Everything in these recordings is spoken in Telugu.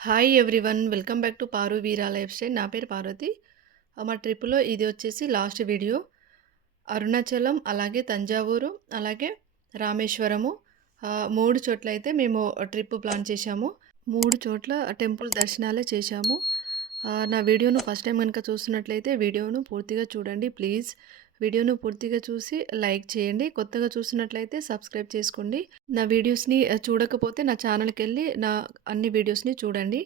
Hi everyone. Welcome back to Paru Veera life style. నా పేరు పార్వతి. మా ట్రిప్‌లో ఇది వచ్చేసి లాస్ట్ వీడియో. అరుణాచలం, అలాగే తంజావూరు, అలాగే రామేశ్వరము 3 చోట్లయితే మేము ట్రిప్ ప్లాన్ చేశాము. 3 చోట్ల టెంపుల్ దర్శనాలే చేశాము. నా వీడియోను ఫస్ట్ టైం గనుక చూస్తున్నట్లయితే వీడియోను పూర్తిగా చూడండి ప్లీజ్. వీడియోను పూర్తిగా చూసి లైక్ చేయండి. కొత్తగా చూస్తున్నట్లయితే సబ్స్క్రైబ్ చేసుకోండి. నా వీడియోస్‌ని చూడకపోతే నా ఛానల్‌కెళ్ళి నా అన్ని వీడియోస్‌ని చూడండి.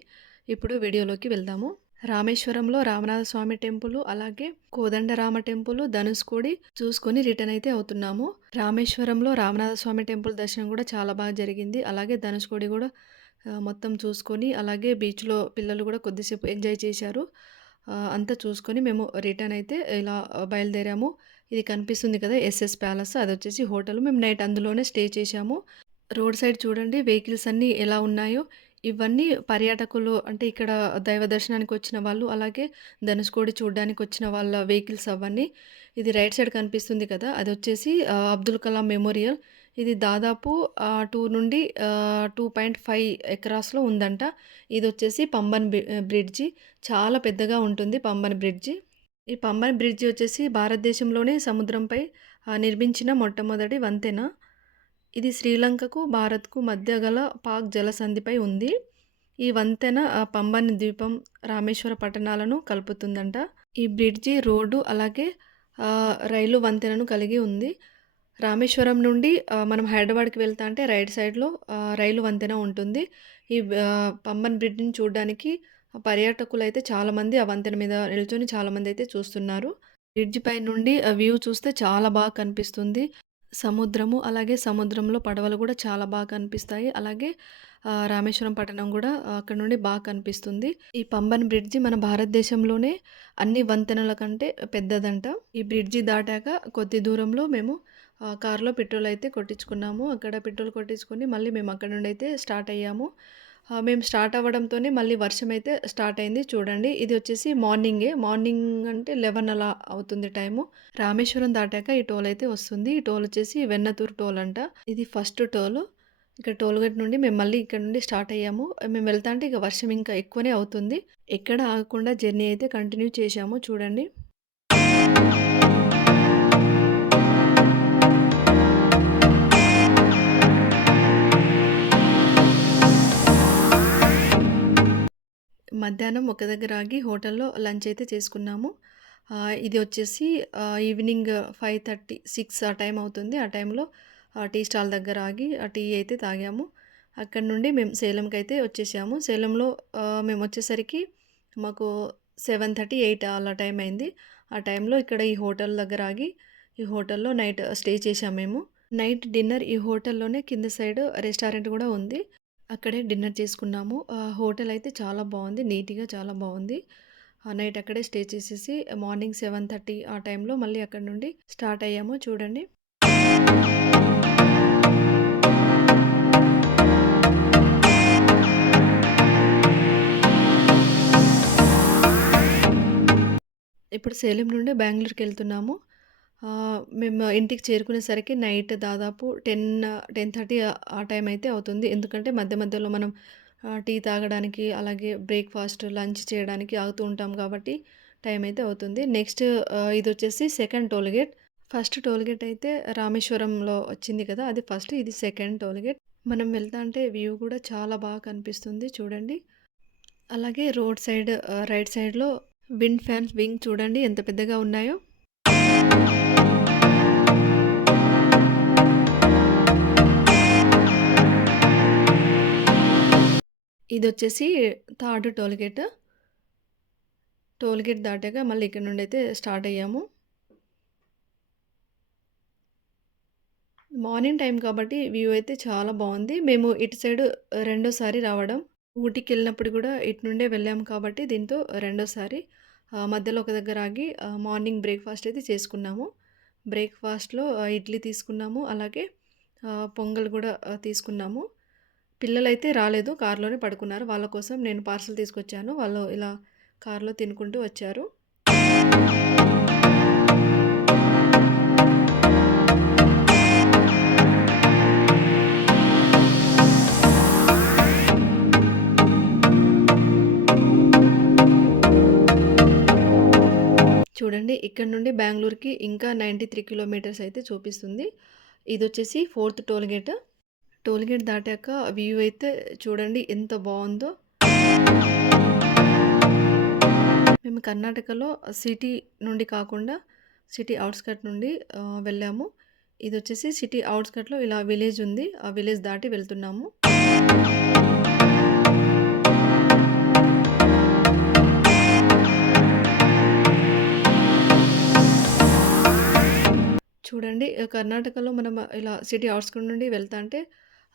ఇప్పుడు వీడియోలోకి వెళ్దాము. రామేశ్వరంలో రామనాథ స్వామి టెంపుల్, అలాగే కోదండరామ టెంపుల్, ధనుష్కోడి చూసుకొని రిటర్న్ అయితే అవుతున్నాము. రామేశ్వరంలో రామనాథ స్వామి టెంపుల్ దర్శనం కూడా చాలా బాగా జరిగింది. అలాగే ధనుష్కోడి కూడా మొత్తం చూసుకొని, అలాగే బీచ్‌లో పిల్లలు కూడా కొద్దిసేపు ఎంజాయ్ చేశారు. అంతా చూసుకొని మేము రిటర్న్ అయితే ఇలా బయలుదేరాము. ఇది కనిపిస్తుంది కదా ఎస్ఎస్ ప్యాలెస్, అదొచ్చేసి హోటల్. మేము నైట్ అందులోనే స్టే చేశాము. రోడ్ సైడ్ చూడండి వెహికల్స్ అన్నీ ఎలా ఉన్నాయో. ఇవన్నీ పర్యాటకులు, అంటే ఇక్కడ దైవ దర్శనానికి వచ్చిన వాళ్ళు, అలాగే ధనుష్కోడి చూడడానికి వచ్చిన వాళ్ళ వెహికల్స్ అవన్నీ. ఇది రైట్ సైడ్ కనిపిస్తుంది కదా, అదొచ్చేసి అబ్దుల్ కలాం మెమోరియల్. ఇది దాదాపు 2 నుండి 2.5 ఎకరాస్‌లో ఉందంట. ఇదొచ్చేసి పంబన్ బ్రిడ్జి. చాలా పెద్దగా ఉంటుంది పంబన్ బ్రిడ్జి. ఈ పంబన్ బ్రిడ్జి వచ్చేసి భారతదేశంలోనే సముద్రంపై నిర్మించిన మొట్టమొదటి వంతెన. ఇది శ్రీలంకకు, భారత్‌కు మధ్య గల పాక్ జలసంధిపై ఉంది. ఈ వంతెన పంబన్ ద్వీపం, రామేశ్వర పట్టణాలను కలుపుతుందంట. ఈ బ్రిడ్జి రోడ్డు, అలాగే రైలు వంతెనను కలిగి ఉంది. రామేశ్వరం నుండి మనం హైదరాబాద్‌కి వెళ్తా అంటే రైట్ సైడ్‌లో రైలు వంతెన ఉంటుంది. ఈ పంబన్ బ్రిడ్జిని చూడడానికి పర్యాటకులైతే చాలామంది ఆ వంతెన మీద నిల్చొని చాలామందైతే చూస్తున్నారు. బ్రిడ్జి పై నుండి వ్యూ చూస్తే చాలా బాగా కనిపిస్తుంది. సముద్రము, అలాగే సముద్రంలో పడవలు కూడా చాలా బాగా కనిపిస్తాయి. అలాగే రామేశ్వరం పట్టణం కూడా అక్కడ నుండి బాగా కనిపిస్తుంది. ఈ పంబన్ బ్రిడ్జి మన భారతదేశంలోనే అన్ని వంతెనల కంటే పెద్దదంట. ఈ బ్రిడ్జి దాటాక కొద్ది దూరంలో మేము కార్‌లో పెట్రోల్ అయితే కొట్టించుకున్నాము. అక్కడ పెట్రోల్ కొట్టించుకొని మళ్ళీ మేము అక్కడ నుండి అయితే స్టార్ట్ అయ్యాము. మేము స్టార్ట్ అవ్వడంతోనే మళ్ళీ వర్షం అయితే స్టార్ట్ అయింది. చూడండి, ఇది వచ్చేసి మార్నింగే. మార్నింగ్ అంటే 11 అలా అవుతుంది టైము. రామేశ్వరం దాటాక ఈ టోల్ అయితే వస్తుంది. ఈ టోల్ వచ్చేసి వెన్నతూరు టోల్ అంట. ఇది ఫస్ట్ టోలు. ఇక్కడ టోల్ గేట్ నుండి మేము మళ్ళీ ఇక్కడ నుండి స్టార్ట్ అయ్యాము. మేము వెళ్తాంటే ఇక వర్షం ఇంకా ఎక్కువనే అవుతుంది. ఎక్కడ ఆగకుండా జర్నీ అయితే కంటిన్యూ చేశాము. చూడండి. మధ్యాహ్నం ఒక దగ్గర ఆగి హోటల్‌లో లంచ్ అయితే చేసుకున్నాము. ఇది వచ్చేసి ఈవినింగ్ 5:30, 6 ఆ టైం అవుతుంది. ఆ టైంలో టీ స్టాల్ దగ్గర ఆగి ఆ టీ అయితే తాగాము. అక్కడి నుండి మేము సేలంకైతే వచ్చేసాము. సేలంలో మేము వచ్చేసరికి మాకు 7:30, 8 అలా టైం అయింది. ఆ టైంలో ఇక్కడ ఈ హోటల్ దగ్గర ఆగి ఈ హోటల్‌లో నైట్ స్టే చేశాము మేము. నైట్ డిన్నర్ ఈ హోటల్‌లోనే కింద సైడ్ రెస్టారెంట్ కూడా ఉంది. అక్కడే డిన్నర్ చేసుకున్నాము. హోటల్ అయితే చాలా బాగుంది. నీట్‌గా చాలా బాగుంది. నైట్ అక్కడే స్టే చేసేసి మార్నింగ్ 7:30 ఆ టైంలో మళ్ళీ అక్కడి నుండి స్టార్ట్ అయ్యాము. చూడండి. ఇప్పుడు సేలం నుండి బెంగుళూరుకెళ్తున్నాము. మేము ఇంటికి చేరుకునేసరికి నైట్ దాదాపు 10:30 ఆ టైం అయితే అవుతుంది. ఎందుకంటే మధ్య మధ్యలో మనం టీ తాగడానికి, అలాగే బ్రేక్‌ఫాస్ట్, లంచ్ చేయడానికి ఆగుతూ ఉంటాం కాబట్టి టైం అయితే అవుతుంది. నెక్స్ట్ ఇదొచ్చేసి second toll gate. First toll gate అయితే రామేశ్వరంలో వచ్చింది కదా, అది ఫస్ట్. ఇది సెకండ్ టోల్ గేట్. మనం వెళ్తాంటే వ్యూ కూడా చాలా బాగా కనిపిస్తుంది. చూడండి. అలాగే రోడ్ సైడ్ రైట్ సైడ్‌లో విండ్ ఫ్యాన్స్ వింగ్ చూడండి ఎంత పెద్దగా ఉన్నాయో. ఇదొచ్చేసి third toll gate. Toll gate దాటాక మళ్ళీ ఇక్కడ నుండి అయితే స్టార్ట్ అయ్యాము. మార్నింగ్ టైం కాబట్టి వ్యూ అయితే చాలా బాగుంది. మేము ఇటు సైడ్ రెండోసారి రావడం. ఊటీకెళ్ళినప్పుడు కూడా ఇటు నుండే వెళ్ళాము కాబట్టి దీంతో రెండోసారి. మధ్యలో ఒక దగ్గర ఆగి మార్నింగ్ బ్రేక్‌ఫాస్ట్ అయితే చేసుకున్నాము. బ్రేక్‌ఫాస్ట్‌లో ఇడ్లీ తీసుకున్నాము. అలాగే పొంగల్ కూడా తీసుకున్నాము. పిల్లలైతే రాలేదు. కార్‌లోనే పడుకున్నారు. వాళ్ళ కోసం నేను పార్సెల్ తీసుకొచ్చాను. వాళ్ళు ఇలా కార్‌లో తినుకుంటూ వచ్చారు. చూడండి ఇక్కడ నుండి బెంగుళూరుకి ఇంకా 93 కిలోమీటర్స్ అయితే చూపిస్తుంది. ఇదొచ్చేసి fourth toll gate. Toll gate దాటాక వ్యూ అయితే చూడండి ఎంత బావుందో. మేము కర్ణాటకలో సిటీ నుండి కాకుండా సిటీ ఔట్‌స్కట్ నుండి వెళ్ళాము. ఇదొచ్చేసి సిటీ ఔట్‌స్కట్‌లో ఇలా విలేజ్ ఉంది. ఆ విలేజ్ దాటి వెళ్తున్నాము. చూడండి కర్ణాటకలో మనం ఇలా సిటీ ఔట్‌స్కట్ నుండి వెళ్తాంటే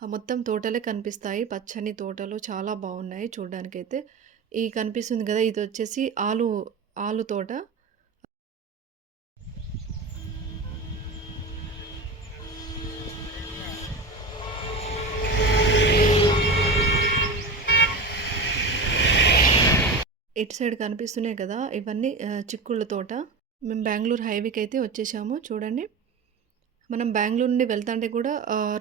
మొత్తం తోటలే కనిపిస్తాయి. పచ్చని తోటలు చాలా బావున్నాయి చూడ్డానికైతే. ఈ కనిపిస్తుంది గదా! ఇదొచ్చేసి ఆలు తోట. ఇటు సైడ్ కనిపిస్తున్నాయి కదా! ఇవన్నీ చిక్కుళ్ళ తోట. మేము బెంగుళూరు హైవేకైతే వచ్చేసాము చూడండి. మనం బెంగుళూరు నుండి వెళ్తాంటే కూడా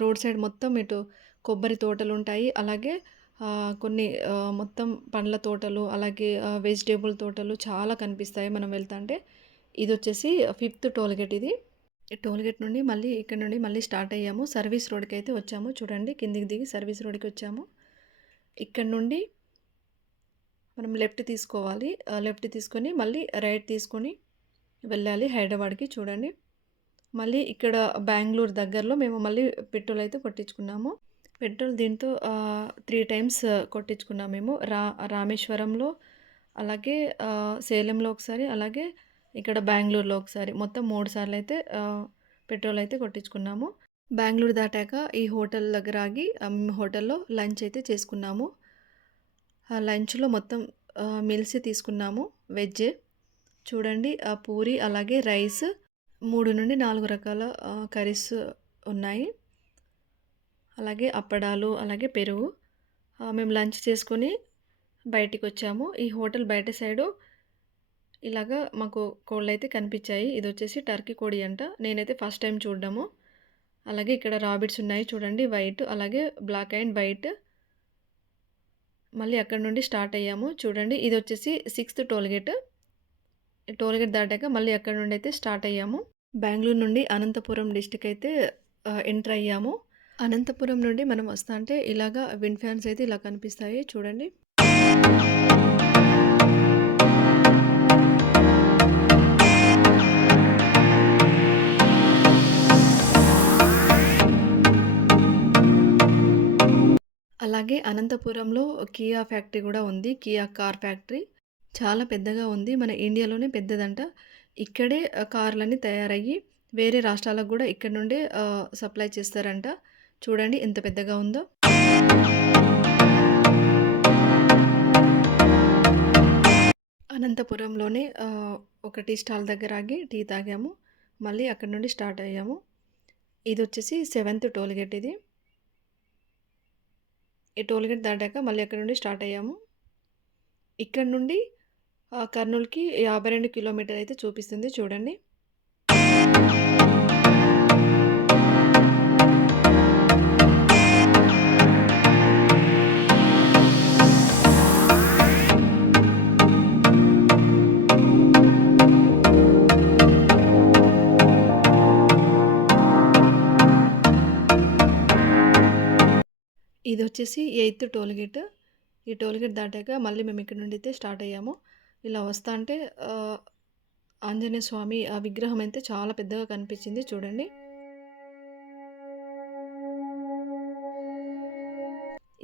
రోడ్ సైడ్ మొత్తం ఇటు కొబ్బరి తోటలుంటాయి. అలాగే కొన్ని మొత్తం పండ్ల తోటలు, అలాగే వెజిటబుల్ తోటలు చాలా కనిపిస్తాయి మనం వెళ్తాంటే. ఇదొచ్చేసి ఫిఫ్త్ టోల్ గేట్ ఇది. ఈ టోల్ గేట్ నుండి మళ్ళీ ఇక్కడ నుండి మళ్ళీ స్టార్ట్ అయ్యాము. సర్వీస్ రోడ్‌కైతే వచ్చాము. చూడండి కిందికి దిగి సర్వీస్ రోడ్‌కి వచ్చాము. ఇక్కడ నుండి మనం లెఫ్ట్ తీసుకోవాలి. లెఫ్ట్ తీసుకొని మళ్ళీ రైట్ తీసుకొని వెళ్ళాలి హైదరాబాద్‌కి చూడండి. మళ్ళీ ఇక్కడ బెంగుళూరు దగ్గరలో మేము మళ్ళీ పెట్రోల్ అయితే కొట్టించుకున్నాము. పెట్రోల్ దీంతో 3 టైమ్స్ కొట్టించుకున్నాం మేము. రామేశ్వరంలో, అలాగే సేలంలో ఒకసారి, అలాగే ఇక్కడ బెంగుళూరులో ఒకసారి. మొత్తం 3 సార్లయితే పెట్రోల్ అయితే కొట్టించుకున్నాము. బెంగుళూరు దాటాక ఈ హోటల్ దగ్గర ఆగి హోటల్‌లో లంచ్ అయితే చేసుకున్నాము. ఆ లంచ్‌లో మొత్తం మీల్స్ తీసుకున్నాము వెజ్. చూడండి పూరి అలాగే రైస్ 3-4 రకాల కర్రీస్ ఉన్నాయి. అలాగే అప్పడాలు, అలాగే పెరుగు. మేము లంచ్ చేసుకొని బయటికొచ్చాము. ఈ హోటల్ బయట సైడు ఇలాగా మాకు కోళ్ళైతే కనిపించాయి. ఇదొచ్చేసి టర్కీ కోడి అంట. నేనైతే ఫస్ట్ టైం చూడడము. అలాగే ఇక్కడ రాబిట్స్ ఉన్నాయి చూడండి వైట్, అలాగే బ్లాక్ అండ్ వైట్. మళ్ళీ అక్కడి నుండి స్టార్ట్ అయ్యాము. చూడండి ఇదొచ్చేసి 6థ్ టోల్ గేట్. ఈ టోల్ గేట్ దాటాక మళ్ళీ అక్కడి నుండి అయితే స్టార్ట్ అయ్యాము. బెంగుళూరు నుండి అనంతపురం డిస్ట్రిక్ట్ అయితే ఎంటర్ అయ్యాము. అనంతపురం నుండి మనం వస్తాంటే ఇలాగా విండ్ ఫ్యాన్స్ అయితే ఇలా కనిపిస్తాయి చూడండి. అలాగే అనంతపురంలో కియా ఫ్యాక్టరీ కూడా ఉంది. Kia car factory. చాలా పెద్దగా ఉంది. మన ఇండియాలోనే పెద్దదంట. ఇక్కడే కార్లన్నీ తయారయ్యి వేరే రాష్ట్రాలకు కూడా ఇక్కడ నుండే సప్లై చేస్తారంట. చూడండి ఎంత పెద్దగా ఉందో. అనంతపురంలోనే ఒక టీ స్టాల్ దగ్గర ఆగి టీ తాగాము. మళ్ళీ అక్కడి నుండి స్టార్ట్ అయ్యాము. ఇదొచ్చేసి 7థ్ టోల్ గేట్ ఇది. ఈ టోల్ గేట్ దాటాక మళ్ళీ అక్కడి నుండి స్టార్ట్ అయ్యాము. ఇక్కడ నుండి కర్నూలుకి 52 కిలోమీటర్ అయితే చూపిస్తుంది చూడండి. ఇదొచ్చేసి 8థ్ టోల్ గేట్. ఈ టోల్ గేట్ దాటాక మళ్ళీ మేము ఇక్కడ నుండి అయితే స్టార్ట్ అయ్యాము. ఇలా వస్తాంటే ఆంజనేయ స్వామి ఆ విగ్రహం అయితే చాలా పెద్దగా కనిపించింది చూడండి.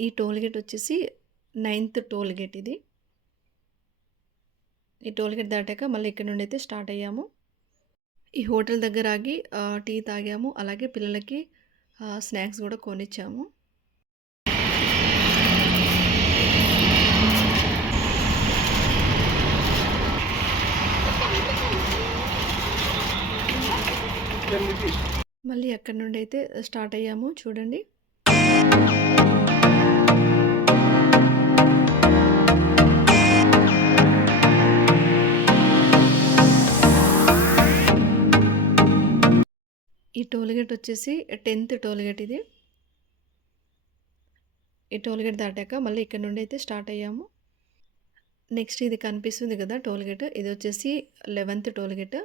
ఈ టోల్ గేట్ వచ్చేసి 9థ్ టోల్ గేట్ ఇది. ఈ టోల్ గేట్ దాటాక మళ్ళీ ఇక్కడ నుండి అయితే స్టార్ట్ అయ్యాము. ఈ హోటల్ దగ్గర ఆగి టీ తాగాము. అలాగే పిల్లలకి స్నాక్స్ కూడా కొనిచ్చాము. మళ్ళీ అక్కడి నుండి అయితే స్టార్ట్ అయ్యాము చూడండి. ఈ టోల్ గేట్ వచ్చేసి 10థ్ టోల్ గేట్ ఇది. ఈ టోల్ గేట్ దాటాక మళ్ళీ ఇక్కడ నుండి అయితే స్టార్ట్ అయ్యాము. నెక్స్ట్ ఇది కనిపిస్తుంది కదా టోల్‌గేట్. ఇదొచ్చేసి 11థ్ టోల్‌గేట్.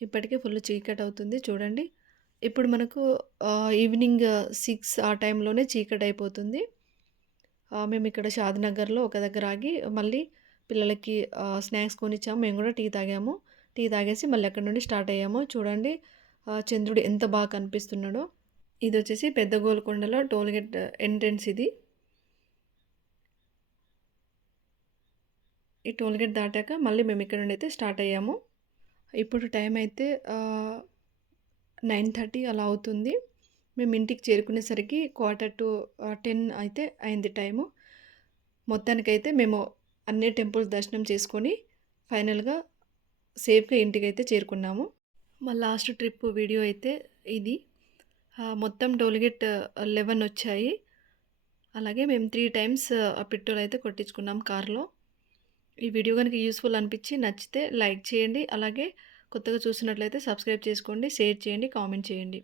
ఇప్పటికే ఫుల్ చీకటవుతుంది చూడండి. ఇప్పుడు మనకు ఈవినింగ్ 6 ఆ టైంలోనే చీకటయిపోతుంది. మేమిక్కడ షాద్‌నగర్‌లో ఒక దగ్గర ఆగి మళ్ళీ పిల్లలకి స్నాక్స్ కొనిచ్చాము. మేము గూడా టీ తాగాము. టీ తాగేసి మళ్ళీ అక్కడి నుండి స్టార్ట్ అయ్యాము. చూడండి చంద్రుడు ఎంత బాగా కనిపిస్తున్నాడో. ఇదొచ్చేసి పెద్ద గోల్కొండలో టోల్‌గేట్ ఎంట్రన్స్ ఇది. ఈ టోల్‌గేట్ దాటాక మళ్ళీ మేము ఇక్కడ నుండి అయితే స్టార్ట్ అయ్యాము. ఇప్పుడు టైం అయితే 9:30 అలా అవుతుంది. మేము ఇంటికి చేరుకునేసరికి 10 అయితే అయింది టైము. మొత్తానికైతే మేము అన్ని టెంపుల్స్ దర్శనం చేసుకొని ఫైనల్‌గా సేఫ్‌గా ఇంటికైతే చేరుకున్నాము. మా లాస్ట్ ట్రిప్ వీడియో అయితే ఇది. మొత్తం టోల్‌గేట్ 11 వచ్చాయి. అలాగే మేము 3 టైమ్స్ పెట్రోల్ అయితే కొట్టించుకున్నాం కార్‌లో. ఈ వీడియో గనుక యూజ్‌ఫుల్ అనిపించి నచ్చితే లైక్ చేయండి. అలాగే కొత్తగా చూసినట్లయితే సబ్స్క్రైబ్ చేసుకోండి, షేర్ చేయండి, కామెంట్ చేయండి.